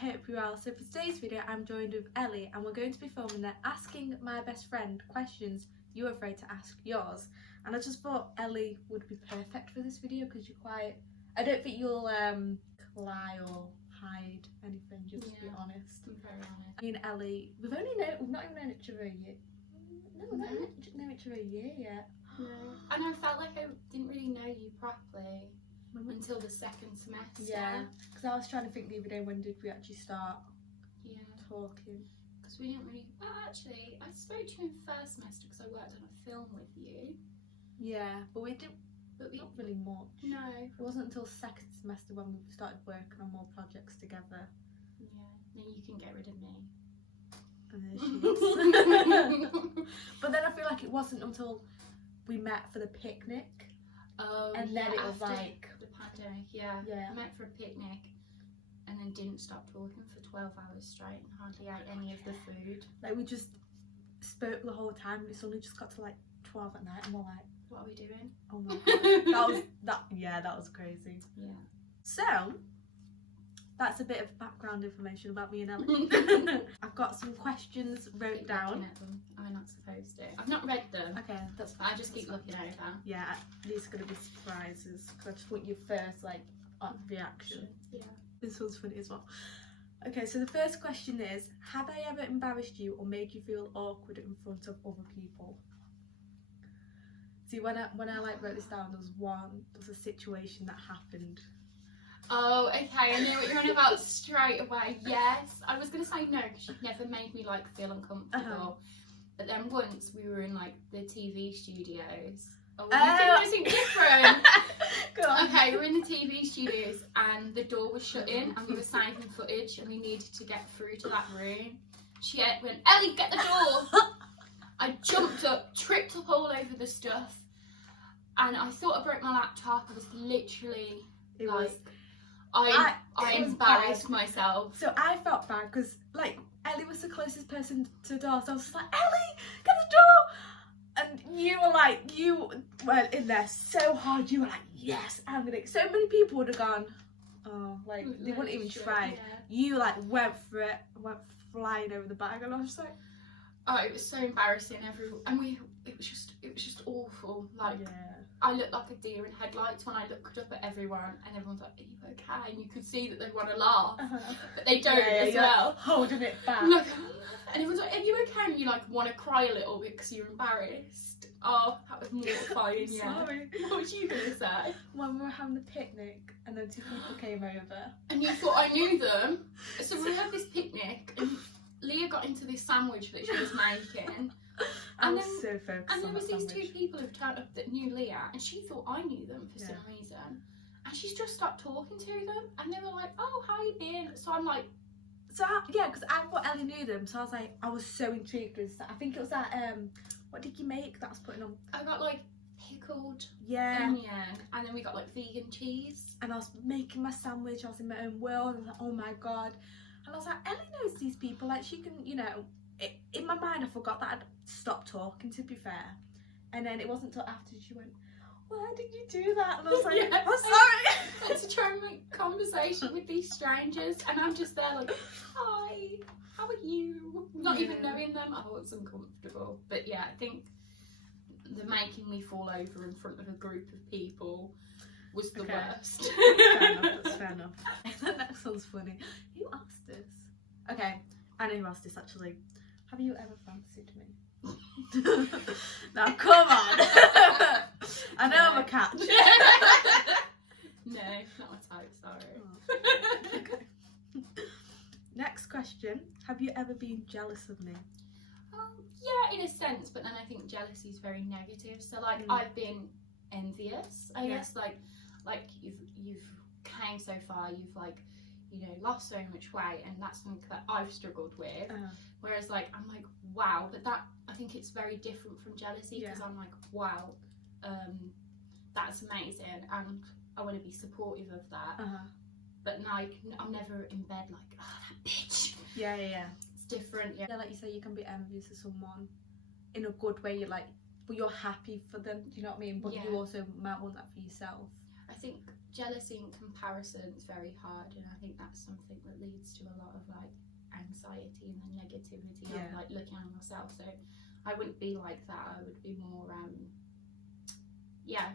hope you're well. So for today's video I'm joined with Ellie and we're going to be filming the Asking My Best Friend questions you're afraid to ask yours. And I just thought Ellie would be perfect for this video because you're quite... I don't think you'll lie or hide anything, just to be honest. I'm very honest. Me and Ellie, we've not even known each other a year. No, we've not known each other a year yet. No. And I felt like I didn't really know you properly until the second semester. Yeah, because I was trying to think the other day, when did we actually start talking? Because we didn't really... Well, actually, I spoke to you in first semester because I worked on a film with you. Yeah, but we didn't... Not really much. No. It wasn't until second semester when we started working on more projects together. Yeah, then you can get rid of me. And there she is. But then I feel like it wasn't until we met for the picnic. Oh, and then it was like... the pandemic, yeah. We met for a picnic and then didn't stop talking for 12 hours straight and hardly ate any of the food. Like, we just spoke the whole time, and it suddenly just got to like 12 at night and we're like, what are we doing? oh my god. that was crazy. Yeah. So that's a bit of background information about me and Ellie. I've got some questions wrote down. At them. I'm not supposed to. I've not read them. Okay, that's I just keep looking over. Yeah, these are going to be surprises because I just want your first reaction. Yeah. This one's funny as well. Okay, so the first question is, have I ever embarrassed you or made you feel awkward in front of other people? See, when I wrote this down, there was a situation that happened. Oh, okay, I know what you're on about straight away. Yes, I was gonna say no because you've never made me feel uncomfortable. But then once we were in the TV studios. Oh, you think anything different? Go on. Okay, we were in the TV studios and the door was shut in and we were saving footage and we needed to get through to that room. She went, Ellie, get the door! I jumped up, tripped up all over the stuff, and I thought I broke my laptop. I was literally I embarrassed myself. So I felt bad because Ellie was the closest person to the door, so I was just like, Ellie, get the door! And you went in there so hard. You were like, yes, I'm gonna. So many people would have gone, oh, they wouldn't even try. Yeah. You went for it, went flying over the bag, and I was just like, oh, it was so embarrassing. It was just awful. I looked like a deer in headlights when I looked up at everyone, and everyone's like, "Are you okay?" And you could see that they want to laugh, but they don't as well. Holding it back. And everyone's like, "Are you okay?" And you want to cry a little bit because you're embarrassed. Oh, that was mortifying. Sorry. What was you gonna say? When we were having the picnic, and then two people came over, and you thought I knew them. So we had this picnic, and Leah got into this sandwich that she was making. I was so focused on that. And there was these two people who turned up that knew Leah, and she thought I knew them for some reason. And she's just stopped talking to them, and they were like, "Oh, how you been?" So I'm like, because I thought Ellie knew them, so I was like, I was so intrigued with that. I think it was that what did you make that I was putting on? I got pickled onion, and then we got vegan cheese. And I was making my sandwich. I was in my own world. I was like, oh my god. And I was like, Ellie knows these people. She can, in my mind, I forgot that I'd stopped talking, to be fair. And then it wasn't until after she went, why did you do that? And I was like, I'm sorry. I had to try and make conversation with these strangers, and I'm just there hi, how are you? Not even knowing them. I was uncomfortable. But yeah, I think the making me fall over in front of a group of people was the worst. That's fair enough. The next one's funny. Who asked this? Okay, I know who asked this actually. Have you ever fancied me? Now come on. I know I'm a catch. No, not my type, sorry. Oh. Okay. Next question. Have you ever been jealous of me? Yeah, in a sense, but then I think jealousy is very negative. So I've been envious, I guess, you've came so far, you've lost so much weight, and that's something that I've struggled with. Whereas I'm like, wow, but that, I think it's very different from jealousy, because I'm like, wow, that's amazing, and I want to be supportive of that. But I'm never in bed oh, that bitch. Yeah. It's different. Yeah, like you say, you can be envious of someone in a good way. But you're happy for them. Do you know what I mean? But you also might want that for yourself. I think jealousy and comparison is very hard, and I think that's something that leads to a lot of like anxiety and the negativity of like looking at yourself. So I wouldn't be like that. I would be more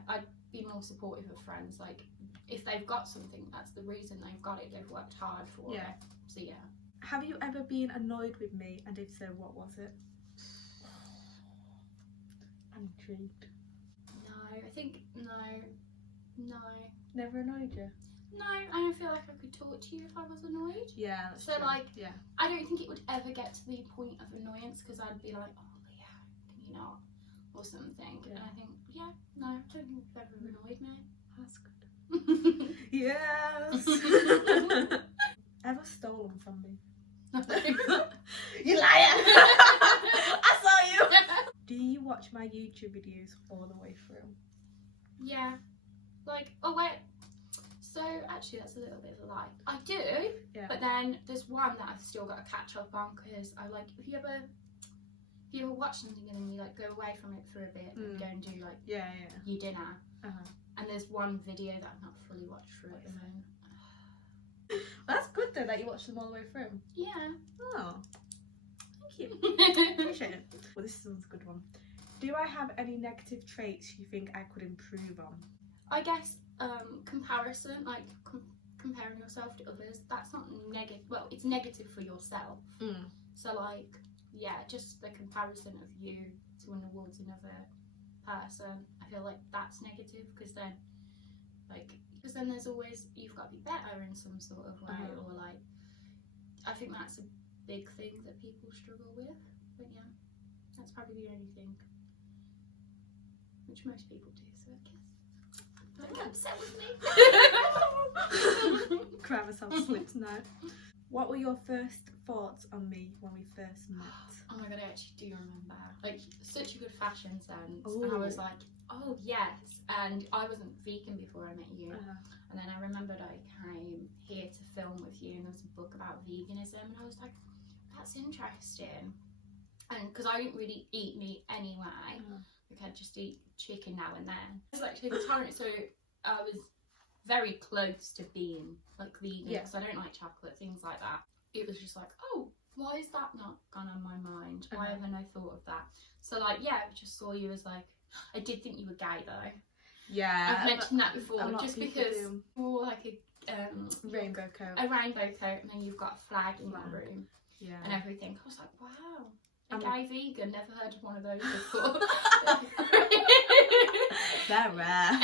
I'd be more supportive of friends. Like if they've got something, that's the reason they've got it. They've worked hard for it. So yeah. Have you ever been annoyed with me, and if so, what was it? I'm intrigued. No, I think no. Never annoyed you? No, I don't feel like I could talk to you if I was annoyed. Yeah, that's so true. like, yeah, I don't think it would ever get to the point of annoyance, because I'd be like, oh Leah, can you not, or something. And I think, no, I don't think you've ever annoyed me. That's good. Yes. Ever stolen from me? You liar! I saw you. Do you watch my YouTube videos all the way through? Yeah. Like, oh wait. So actually, that's a little bit of a lie. I do, but then there's one that I've still got to catch up on, because I like. If you ever watch something and then you like go away from it for a bit and go and do like your dinner, and there's one video that I've not fully watched through at the moment. That's good though that you watched them all the way through. Yeah. Oh, thank you. Appreciate it. Well, this one's a good one. Do I have any negative traits you think I could improve on? I guess comparison, like comparing yourself to others, that's not negative. Well, it's negative for yourself. So like, just the comparison of you towards another person, I feel like that's negative, because then there's always, you've got to be better in some sort of way, or like, I think that's a big thing that people struggle with. But yeah, that's probably the only thing, which most people do, so I guess don't get upset with me. Cry myself slips now. What were your first thoughts on me when we first met? Oh my god, I actually do remember. Like, such a good fashion sense. Ooh. And I was like, oh yes. And I wasn't vegan before I met you. And then I remembered I came here to film with you, and there was a book about veganism, and I was like, that's interesting. And because I didn't really eat meat anyway, like I'd just eat chicken now and then. It was actually intolerant, so I was very close to being like vegan, because I don't like chocolate, things like that. It was just like, oh, why is that not gone on my mind? Why haven't I thought of that? So like, I just saw you as like, I did think you were gay though. Yeah, I've mentioned that before, just because you're like a rainbow coat. A rainbow coat, and then you've got a flag in your room. And everything. I was like, wow, a gay vegan, never heard of one of those before. They're rare.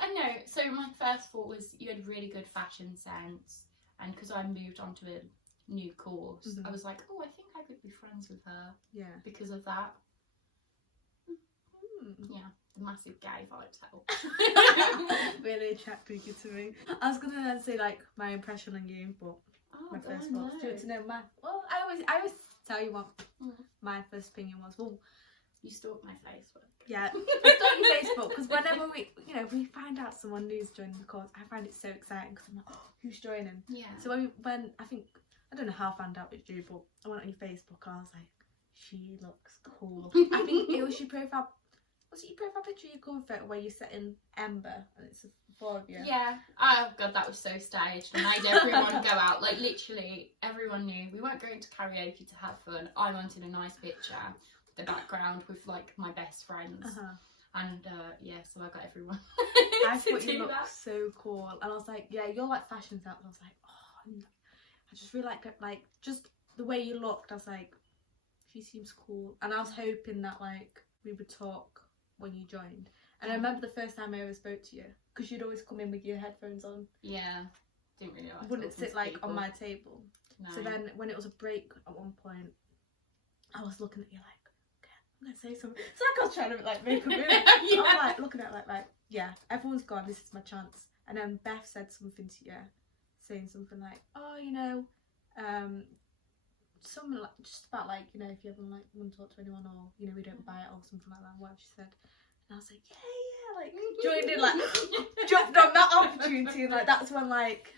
I know. So my first thought was you had really good fashion sense, and because I moved on to a new course, I was like, oh, I think I could be friends with her. Because of that. Yeah, the massive gay vibes help. Really attracted you to me. I was gonna say like my impression on you, but my first thoughts. Do you want to know my? Well, I always tell you what my first opinion was. Well, you stalked my Facebook. Yeah, I stalked your Facebook, because whenever we find out someone new's joining the course, I find it so exciting, because I'm like, oh, who's joining? Yeah. So when I don't know how I found out it was you, but I went on your Facebook and I was like, she looks cool. I think it was your profile. Was it your profile picture, your cover photo, where you're setting Ember and it's the four of you? Yeah. Oh god, that was so staged. I made everyone go out. Like literally, everyone knew we weren't going to karaoke to have fun. I wanted a nice picture, the background with like my best friends, and so I got everyone. I thought you looked so cool, and I was like, yeah, you're like fashion sense. I was like, oh, I just really like just the way you looked. I was like, she seems cool, and I was hoping that like we would talk when you joined. And I remember the first time I ever spoke to you, because you'd always come in with your headphones on. Yeah, didn't really like. Wouldn't sit like on my table. No. So then when it was a break at one point, I was looking at you like, okay, I'm gonna say something. It's like I was trying to like make a move. I'm like looking at like yeah, everyone's gone, this is my chance. And then Beth said something to you, saying something like, oh, something like, just about like, if you ever like want to talk to anyone, or we don't buy it, or something like that, whatever she said. And I was like, yeah, like joined in, like jumped on that opportunity, and like that's when like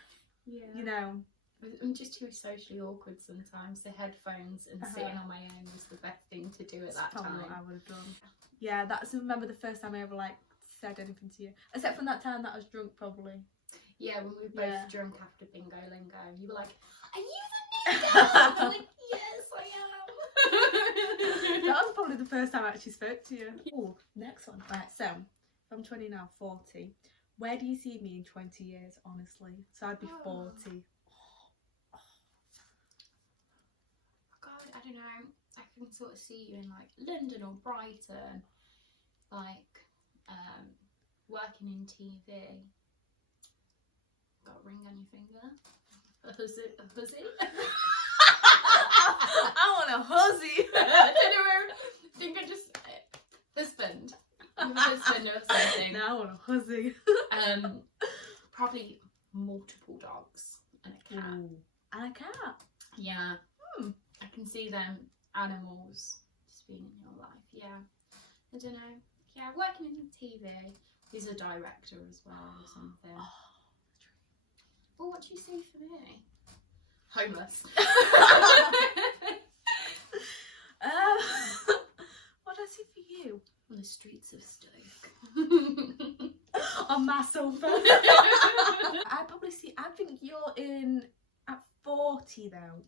I'm just too socially awkward sometimes. The headphones and sitting on my own was the best thing to do at that time. Probably what I would have done. Yeah, I remember the first time I ever like said anything to you, except from that time that I was drunk, probably. Yeah, when we were both Yeah. drunk after bingo lingo, you were like, "Are you the new dad?" I'm like, "Yes, I am." That was probably the first time I actually spoke to you. Oh, next one. Right, so if I'm 20 now, 40. Where do you see me in 20 years, honestly? So I'd be 40. God, I don't know. I can sort of see you in like London or Brighton, like working in TV. Got a ring on your finger? A hussy? A hussy? I want a hussy. I don't know. I think I just husband. Your husband or something. Now I want a hussy. Probably multiple dogs and a cat. Ooh. And a cat. Yeah. I can see them animals just being in your life. Yeah. I don't know. Yeah, working in TV. He's a director as well or something. Well, what do you see for me? Homeless. What do I see for you? On the streets of Stoke. On my sofa. I think you're in at 40 though.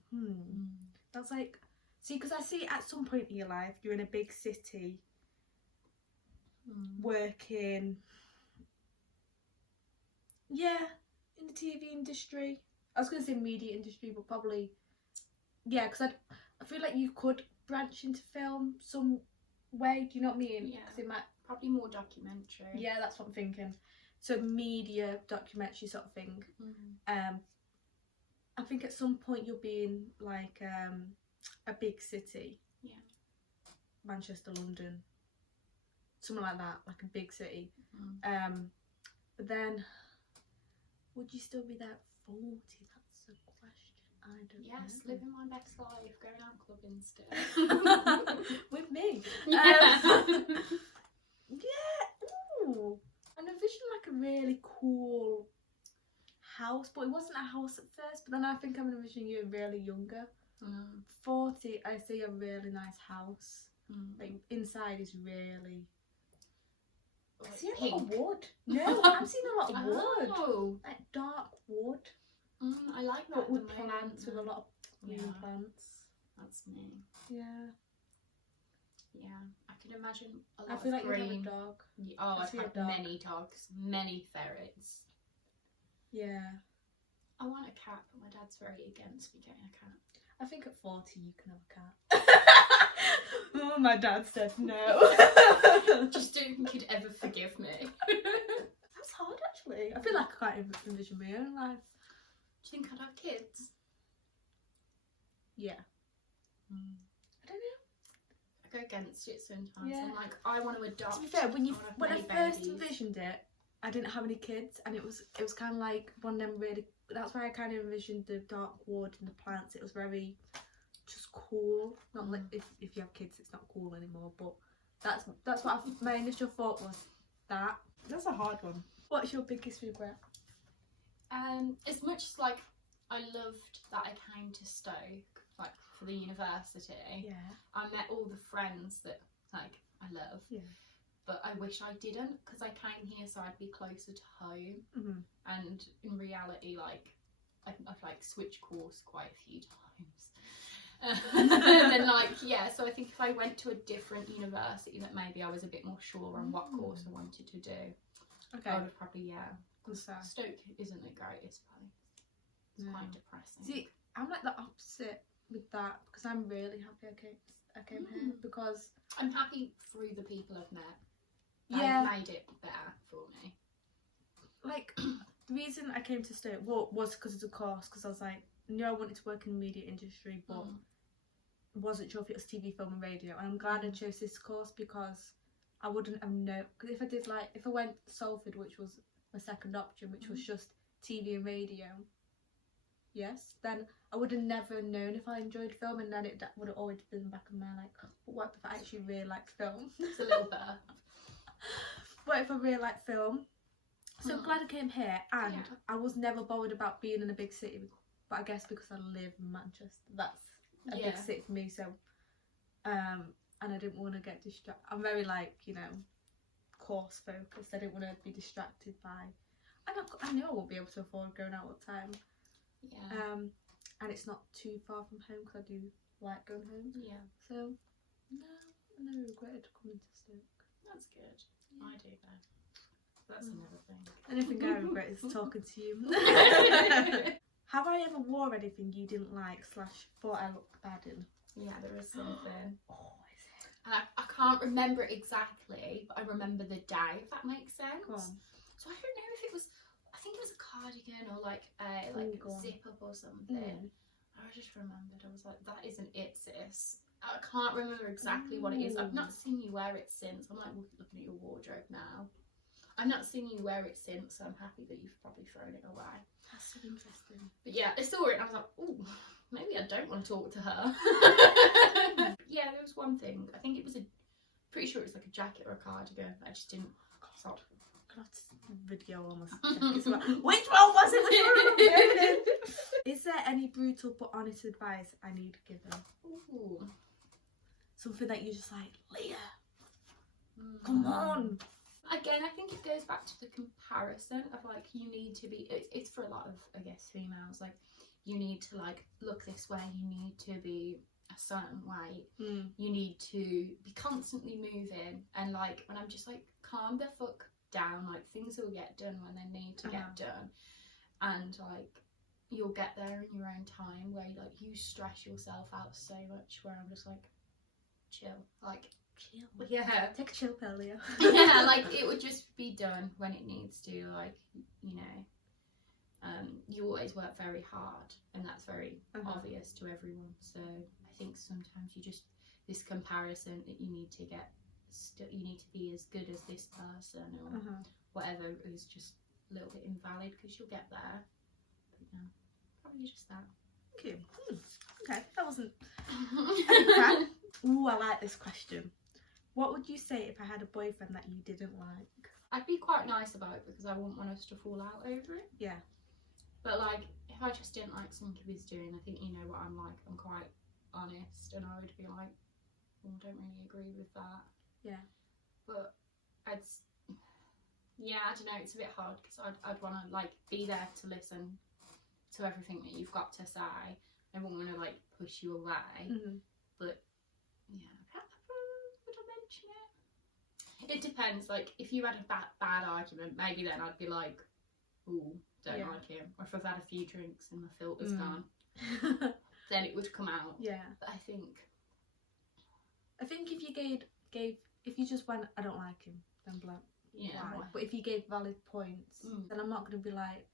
That's like, see, because I see at some point in your life you're in a big city working, yeah, in the TV industry. I was going to say media industry, but probably, yeah, because I feel like you could branch into film some way, do you know what I mean? Yeah. Because it might, probably more documentary. yeah, that's what I'm thinking. So media, documentary sort of thing. I think at some point you'll be in like a big city. Yeah. Manchester, London, something like that, like a big city. But then, would you still be there at 40? That's the question. I don't know. Yes, living my best life, going out clubbing still. With me. Yeah. Yeah. Ooh. I envisioned like a really cool house, but it wasn't a house at first. But then I think I'm envisioning you really younger. 40, I see a really nice house. Like inside is really. I see a lot of wood. No, I'm seeing a lot of wood. Oh. Like dark wood. I like that. But with at the moment. plants, with a lot of green plants. That's me. Yeah. Yeah, I can imagine a lot I feel of like green. you'd have a dog. Oh, I I've see a had dog. many dogs, many ferrets. Yeah. I want a cat, but my dad's very against me getting a cat. I think at 40 you can have a cat. Oh, my dad said no. Just don't think he'd ever forgive me. That's hard actually. I feel like I can't envision my own life. Do you think I'd have kids? Yeah. I don't know. I go against it sometimes. Yeah. I'm like, I want to adopt. To be fair, when I many first babies. envisioned it, I didn't have any kids, and it was kind of like one of them really. That's why I kind of envisioned the dark wood and the plants. It was very just cool. Not like if you have kids, it's not cool anymore. But that's what my initial thought was. That's a hard one. What's your biggest regret? As much as like I loved that I came to Stoke, like for the university. Yeah. I met all the friends that like I love. Yeah. But I wish I didn't, because I came here so I'd be closer to home. And in reality, like I've like switched course quite a few times. And then like so I think if I went to a different university that maybe I was a bit more sure on what course I wanted to do, Okay. I would have probably What's that? Stoke isn't the greatest place. It's quite depressing. See, I'm like the opposite with that, because I'm really happy I came here, because I'm happy through the people I've met. Yeah. They've made it better for me. like the reason I came to Stoke was because of the course, because I was like, knew I wanted to work in the media industry, but wasn't sure if it was TV, film and radio, and I'm glad I chose this course, because I wouldn't have known, because if I went Salford, which was my second option, which was just TV and radio, yes, then I would have never known if I enjoyed film, and then it would have always been back in my like, but what if I actually really liked film? It's a little better. What if I really like film? So I'm glad I came here, and I was never bothered about being in a big city, but I guess because I live in Manchester, that's a big city for me, so and I didn't want to get distracted. I'm very like, course focused. I didn't want to be distracted by. I know I won't be able to afford going out all the time. Yeah. And it's not too far from home because I do like going home. Yeah. So no, I never regretted coming to Stoke. That's good. Yeah. I do though. That's another thing. Anything I regret is talking to you. Have I ever wore anything you didn't like / thought I looked bad in? Yeah, there is something. Oh, is it? I can't remember it exactly, but I remember the day, if that makes sense. Go on. So I don't know if it was, I think it was a cardigan or like a zip up or something. I just remembered, I was like, that isn't it, sis. I can't remember exactly what it is. I've not seen you wear it since. I'm like looking at your wardrobe now. I've not seen you wear it since, so I'm happy that you've probably thrown it away. That's so interesting. But yeah, I saw it and I was like, ooh, maybe I don't want to talk to her. Yeah, there was one thing. I think it was pretty sure it was like a jacket or a cardigan. I just didn't. God. Video almost. Which one was it? Which one was it? Is there any brutal but honest advice I need given? Ooh. Something that you're just like, Leah, come on. Again, I think it goes back to the comparison of like, you need to be, it's for a lot of, I guess, females, like, you need to like look this way, you need to be a certain way, you need to be constantly moving, and like, when I'm just like, calm the fuck down, like, things will get done when they need to get done, and like, you'll get there in your own time, where like, you stress yourself out so much, where I'm just like, chill, like, chill. Yeah. Take a chill pill, Leah. Yeah, like, it would just be done when it needs to, like, you know, you always work very hard, and that's very obvious to everyone, so I think sometimes you just, this comparison that you need to get, you need to be as good as this person, or whatever, is just a little bit invalid, because you'll get there, but yeah, probably just that. Thank you. Okay, that wasn't... Ooh, I like this question. What would you say if I had a boyfriend that you didn't like? I'd be quite nice about it, because I wouldn't want us to fall out over it. Yeah. But like, if I just didn't like something he was doing, I think you know what I'm like. I'm quite honest, and I would be like, well, I don't really agree with that. Yeah. But I don't know, it's a bit hard, because I'd want to like be there to listen to everything that you've got to say. I wouldn't want to like push you away. But yeah, would I mention it? It depends. Like, if you had a bad argument, maybe then I'd be like, ooh, don't like him. Or if I've had a few drinks and my filter's gone, then it would come out. Yeah. But I think if you gave if you just went, I don't like him, then blank. Yeah. Why? But if you gave valid points, then I'm not going to be like,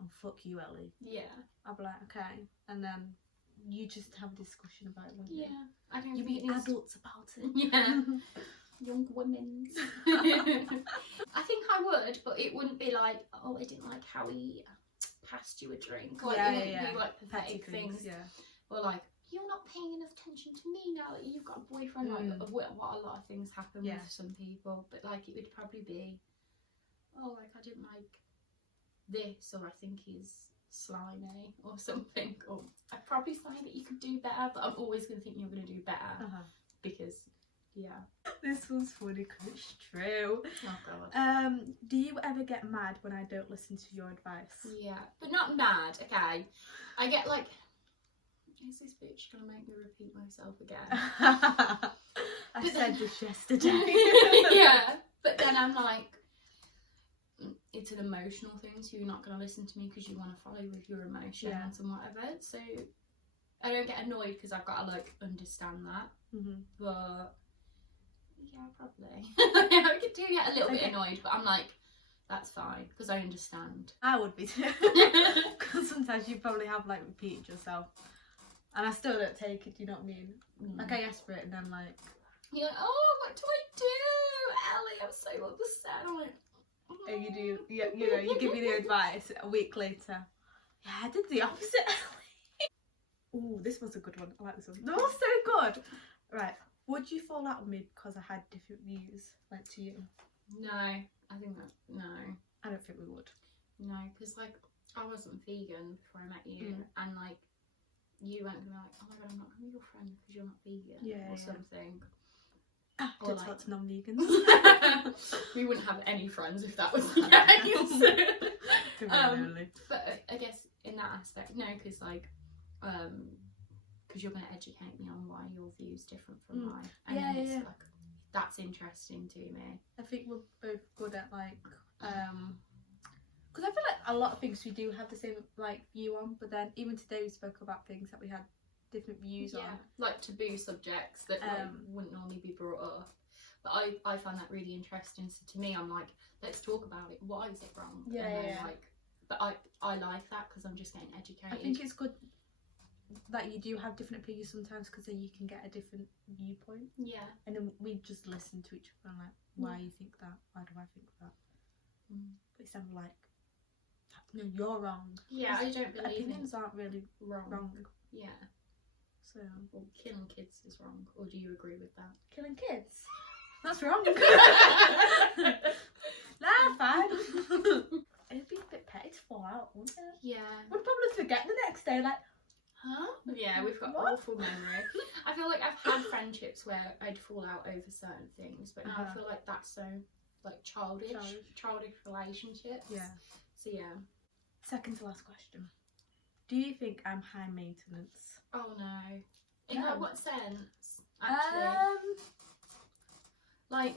oh, fuck you, Ellie. Yeah. I'll be like, okay, and then you just have a discussion about it. Yeah. I don't. You be adults about it. Yeah. Young women. I think I would, but it wouldn't be like, oh, I didn't like how he passed you a drink. Like, it wouldn't be like pathetic things. Yeah. Or like, you're not paying enough attention to me now that you've got a boyfriend. Like, what a lot of things happen with some people, but like, it would probably be, oh, like, I didn't like this, or I think he's slimy or something, or I'd probably say that you could do better, but I'm always going to think you're going to do better, because this one's funny because it's true. Oh god. Do you ever get mad when I don't listen to your advice? Yeah, but not mad. Okay, I get like, is this bitch gonna make me repeat myself again? I said this yesterday. Yeah, but then I'm like, it's an emotional thing, so you're not going to listen to me because you want to follow with your emotions and whatever. So I don't get annoyed because I've got to like understand that. But yeah, probably. I do get a little bit annoyed, but I'm like, that's fine because I understand. I would be too. Because sometimes you probably have like repeated yourself, and I still don't take it. Do you know what I mean? Like, I ask for it, and then like, you're like, oh, what do I do, Ellie? I'm so upset. I'm like, and you do, you know, you give me the advice a week later. Yeah, I did the opposite. Ooh, this one's a good one. I like this one. They're all so good. Right. Would you fall out with me because I had different views, like, to you? No, I think that, no. I don't think we would. No, because, like, I wasn't vegan before I met you, and, like, you weren't going to be like, oh my god, I'm not going to be your friend because you're not vegan, or something. Or Don't like- talk to non-vegans. We wouldn't have any friends if that was the case. Really. But I guess in that aspect, no, because like, because you're going to educate me on why your view's different from mine, and Yeah, then it's yeah. like that's interesting to me. I think we're both good at like, because I feel like a lot of things we do have the same like view on, but then even today we spoke about things that we had different views on. Like taboo subjects that like, wouldn't normally be brought up. But I find that really interesting. So to me, I'm like, let's talk about it. Why is it wrong? Yeah, and then, yeah. like, but I like that because I'm just getting educated. I think it's good that you do have different opinions sometimes, because then you can get a different viewpoint, Yeah. and then we just listen to each other and like, why you think that? Why do I think that? But it's never like, no, you're wrong. Yeah, I don't believe Opinions aren't really in wrong. Yeah. So Well, killing kids is wrong, or do you agree with that? killing kids, that's wrong. Nah, fine. It'd be a bit petty to fall out, wouldn't it? Yeah. We'd probably forget the next day, like, Huh? Yeah, we've got What? awful memory. I feel like I've had friendships where I'd fall out over certain things, but now I feel like that's so like childish relationships. yeah. So yeah. Second to last question. Do you think I'm high maintenance? Oh no. In No. like what sense? Actually, like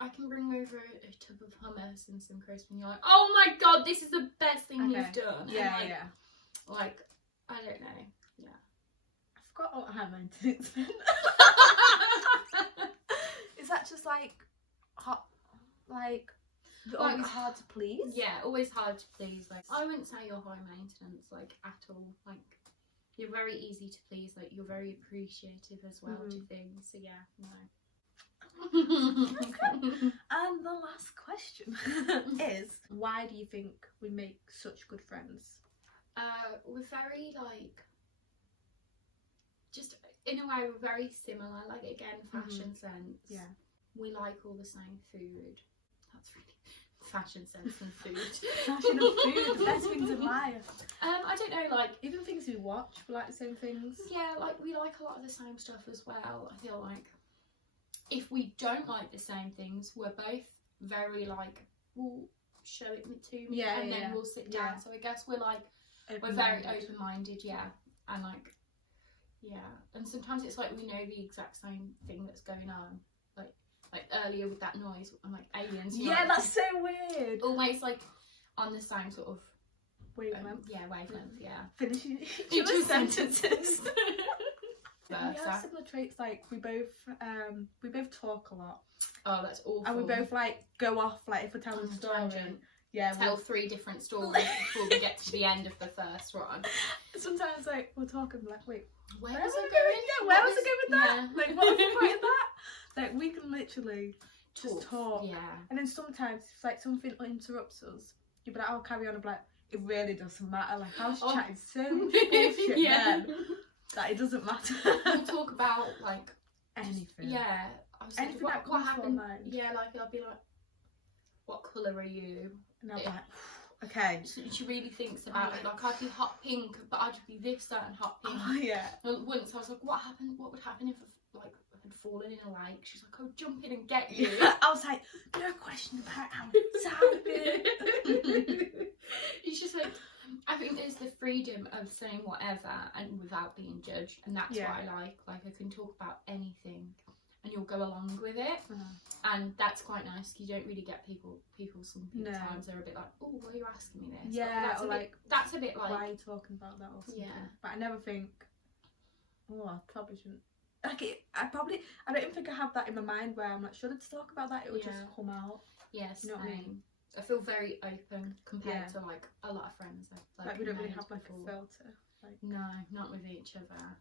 I can bring over a tub of hummus and some crisps, and you're like, oh my god, this is the best thing you've done. Yeah, and, like, yeah. Like I don't know. I forgot what high maintenance meant. Is that just like hot, like you're Like, always hard to please? Yeah, always hard to please. Like I wouldn't say you're high maintenance, like at all. Like you're very easy to please. Like you're very appreciative as well to things. So yeah, no. And the last question is, why do you think we make such good friends? We're very like, just in a way we're very similar. Like again, fashion sense. Yeah. We like all the same food. That's really fashion sense and food. Fashion and food, the best things in life. I don't know, like Even things we watch, we like the same things. yeah, like we like a lot of the same stuff as well. I feel like if we don't like the same things, we're both very like, well, show it to me, Yeah, and yeah, then we'll sit down. yeah. So I guess we're like, we're very open-minded, yeah, and like, yeah, and sometimes it's like we know the exact same thing that's going on, like earlier with that noise, I'm like aliens. Yeah, like, that's so weird. almost like on the same sort of Wavelength. wavelength, yeah. Finishing Each each other's sentences. sentences. We Versa. have similar traits, like we both talk a lot, Oh, that's awful. and we both like go off, like if we're telling On a a story. tangent. Yeah, Tell 3 different stories before we get to the end of the first one. sometimes like we're talking like, wait, Where where was was I I going? going? Yeah, where was I going with that? Yeah. Like, what was the point of that? Like, we can literally just talk. Yeah. And then sometimes if like something interrupts us, you'll be like, I'll carry on. I'm like, it really doesn't matter. Like, I was Oh. chatting so much bullshit Yeah. then that it doesn't matter. We'll talk about like Anything. yeah. I was like, Anything what that comes to our happened? mind. Yeah, like I'll be like, what colour are you? And I'll be like, okay. She really thinks about it. Like I'd be hot pink, but I'd be this certain hot pink. Oh, yeah. And once I was like, what happened? What would happen if like I had fallen in a lake? She's like, I'll jump in and get you. I was like, no question about how excited. It's just like, I think there's the freedom of saying whatever and without being judged, and that's Yeah. what I like. Like I can talk about anything, and you'll go along with it, Uh-huh. and that's quite nice. 'Cause you don't really get people. No. Sometimes they're a bit like, oh, why are you asking me this? Yeah, that's or a like, bit, that's a bit like, why are you talking about that or something? Yeah. But I never think, oh, I probably shouldn't. Like, I don't even think I have that in my mind where I'm like, should I talk about that? It would just Yeah. come out. yes, You know what I mean? I feel very open compared Yeah. to like a lot of friends. Like, we don't really made have like before. a filter. Like, No, not with each other.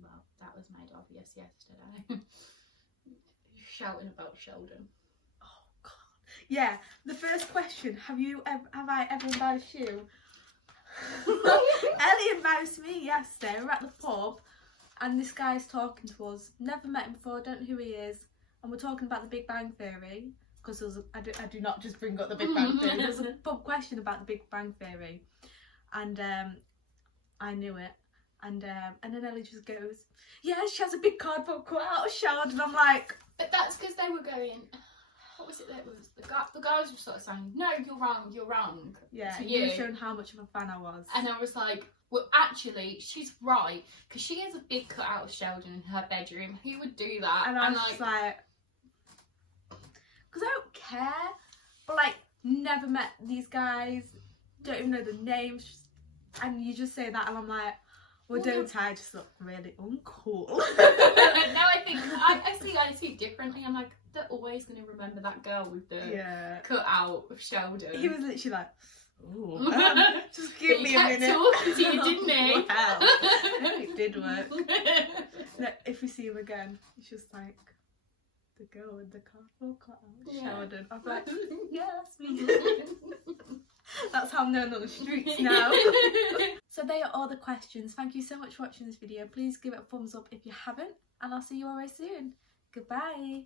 Well, that was made obvious yesterday. Shouting about Sheldon. oh god. Yeah. The first question: have I ever embarrassed you? Ellie embarrassed me yesterday. We're at the pub, and this guy's talking to us. Never met him before. Don't know who he is. And we're talking about the Big Bang Theory. Because I do not just bring up the Big Bang Theory. There's a pub question about the Big Bang Theory, and I knew it. And then Ellie just goes, yeah, she has a big cardboard cutout of Sheldon. And I'm like... But that's because they were going... What was it that was... The guys were sort of saying, no, you're wrong, you're wrong. Yeah, to you were you. showing how much of a fan I was. And I was like, well, actually, she's right. Because she has a big cutout of Sheldon in her bedroom. Who would do that? And I was just like... Because I don't care. But, like, never met these guys. Don't even know the names. And you just say that and I'm like... Well, don't I just look really uncool? Now I think I see it differently. I'm like, they're always going to remember that girl with the cutout of Sheldon. He was literally like, ooh, just give me a minute. Talking to you, didn't he? Wow, it did work. No, if we see him again, it's just like the girl with the cardboard cutout, Sheldon. I'm like, yeah, that's me. That's how I'm known on the streets now. So they are all the questions. Thank you so much for watching this video. Please give it a thumbs up if you haven't, and I'll see you all very soon. Goodbye.